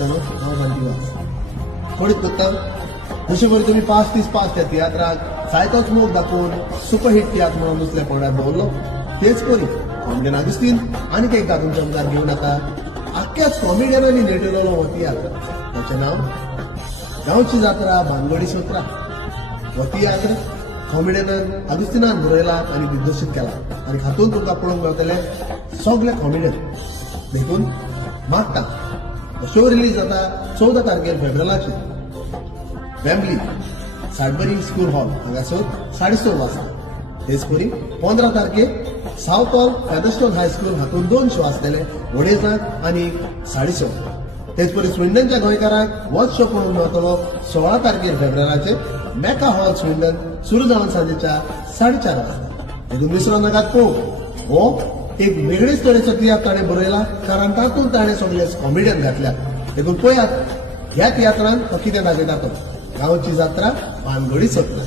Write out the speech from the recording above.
हांव दिवस थोडीच करता जशे परी तुम्ही 5-30 त्या तियात्राक जायतोच मोग दाखोवन सुपरहिट तियात्र म्हणून दुसऱ्या पंगडाक दवरलो तेच परी कॉमेडियन अगस्तीन आनीक एकदा तुमच्या मुखार घेवन येता आख्याच कॉमेडियनांनी नेटिल्लो हो तियात्र ताचें नांव गांवची जात्रा बांगडी सत्रा हो तियात्र कॉमेडियनान अगस्तिनान बरयला आनी दिग्दर्शीत केला आनी हातूंत तुमकां पळोवंक मेळटले सगळे कॉमेडियन देखून मागता शो रिलीज जाता 14 तारखेर फेब्रुवारीची वेम्बली साडबरी स्कूल हॉल हांगासर 16:30 वाजता तेच परी 15 तारखेर साउथ हॉल फेदरस्टोन हायस्कूल हातूंत 2 शो आसलेले वडेजांत आनी 6:30 तेच परी स्विंडनच्या गोंयकारांक होच शो पळोवंक मेळटलो 16 तारखेर फेब्रुवारीचे मेका हॉल स्विंडन सुरू जावन सांजेच्या 4:30 वाजता देखून विसरू नाकात पळोवंक हो एक वेगळीच तरेचो तियात्र ताणें बरयला कारण तातूंत ताणें सगळे कॉमेडियन घातल्या देखून पळयात ह्या तियात्रांत तो कितें दाखयता तो गांवची जात्रा बांगडी सत्रा